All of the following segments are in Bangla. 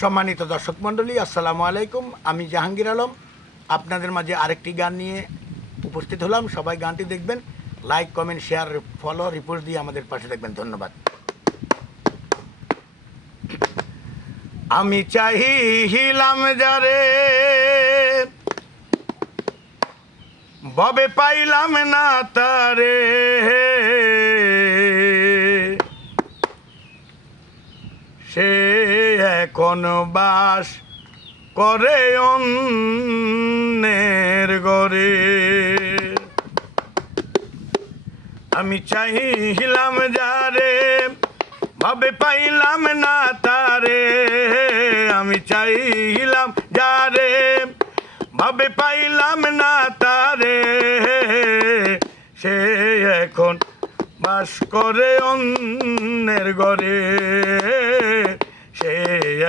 সম্মানিত দর্শক মণ্ডলী, আসসালামু আলাইকুম। আমি জাহাঙ্গীর আলম আপনাদের মাঝে আরেকটি গান নিয়ে উপস্থিত হলাম। সবাই গানটি দেখবেন, like, comment, share, follow, report দিয়ে আমাদের পাশে থাকবেন। ধন্যবাদ। আমি চাহিলাম যারে, ববে পাইলাম না তারে, সে এখন বাস করে অন্যের ঘরে। আমি চাহিলাম যারে, ভাবে পাইলাম না তারে। আমি চাহিলাম যারে, ভাবে পাইলাম না তারে, সে এখন বাস করে অন্যের ঘরে। সে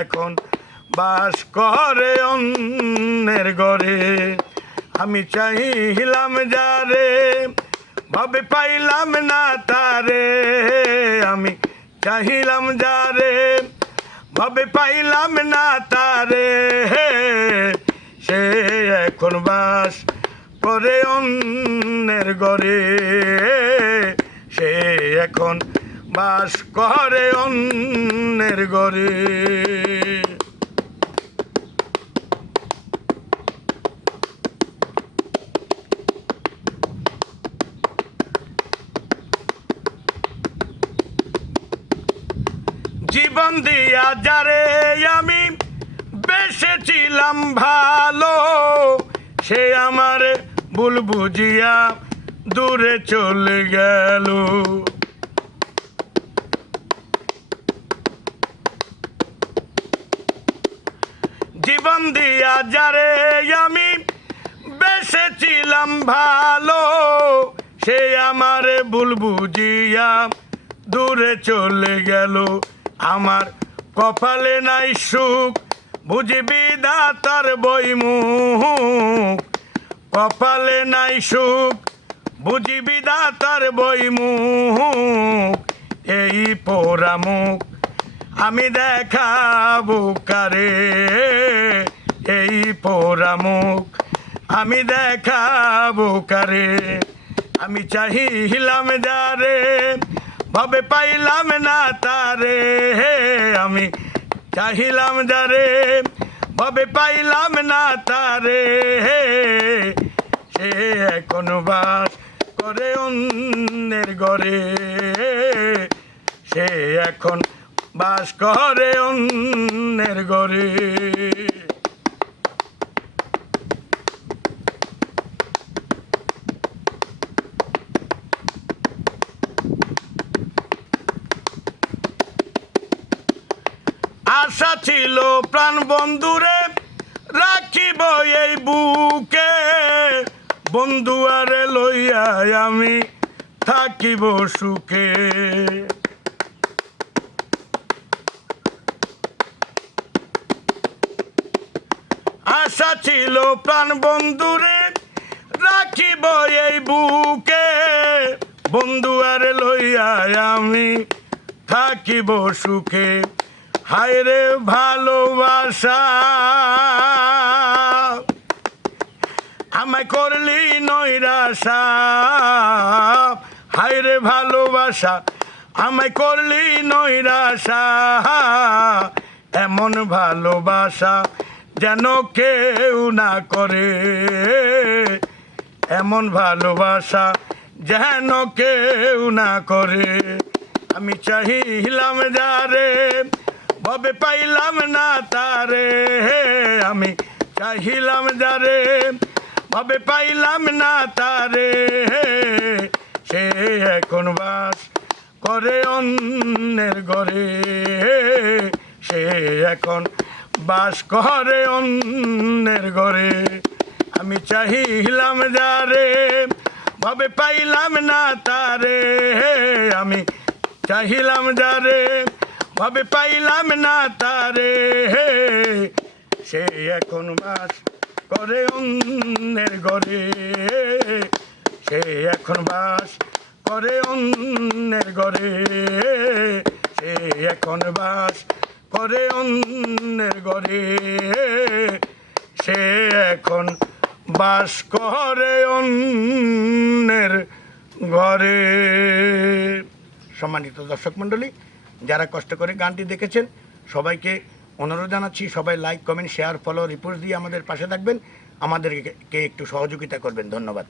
এখন বাস করে অন্যের ঘরে। আমি চাহিলাম যারে, ভাবে পাইলাম না তারে। আমি চাহিলাম যারে, ভাবে পাইলাম না তারে, সে এখন বাস করে অন্যের ঘরে। সে এখন বাস করে অন্যের ঘরে। জীবন দিয়া যারে আমি বেসেছিলাম ভালো, সে আমার ভুল বুঝিয়া দূরে চলে গেল। জীবন দিয়া যারে আমি বেসেছিলাম ভালো, সে আমার ভুল বুঝিয়া দূরে চলে গেল। আমার কপালে নাই সুখ, বুঝি বিধাতার বইমুখ। কপালে নাই সুখ, বুঝি বিধাতার বইমুখ। এই পোড়া মুখ আমি দেখাবো কারে, এই পোড়া মুখ আমি দেখাবো কারে। আমি চাহিলাম যারে, ভাবে পাইলাম না তারে। আমি চাহিলাম যারে, ভাবে পাইলাম না তারে, সে এখন বাস করে অন্যের ঘরে। সে এখন বাস করে অন্যের ঘরে। আশা ছিল প্রাণ বন্ধুরে রাখিব এই বুকে, বন্ধু আরে লইয়া আমি থাকিব সুখে। আশা ছিল প্রাণ বন্ধুরে রাখিব এই বুকে, বন্ধু আরে লইয়া আমি থাকিব সুখে। হায় রে ভালোবাসা, আমায় করলি নৈরাশা। হায় রে ভালোবাসা, আমায় করলি নৈরাশা। এমন ভালোবাসা যেন কেউ না করে, এমন ভালোবাসা যেন কেউ না করে। আমি চাহিলাম যারে, ভাবে পাইলাম না তারে। আমি চাহিলাম যারে, ভাবে পাইলাম না তারে, সে এখন বাস করে অন্যের ঘরে। সে এখন বাস করে অন্যের ঘরে। আমি চাহিলাম যারে, ভাবে পাইলাম না তারে। আমি চাহিলাম যারে, ভাবে পাইলাম না তারে, সে এখন বাস করে অন্যের ঘরে। সে এখন বাস করে অন্যের ঘরে। সে এখন বাস করে অন্যের ঘরে, সে এখন বাস করে অন্যের ঘরে। সম্মানিত দর্শক মণ্ডলী, যারা কষ্ট করে গানটি দেখেছেন সবাইকে অনুরোধ জানাচ্ছি, সবাই like comment share follow report দিয়ে আমাদের পাশে থাকবেন, আমাদেরকে একটু সহযোগিতা করবেন। ধন্যবাদ।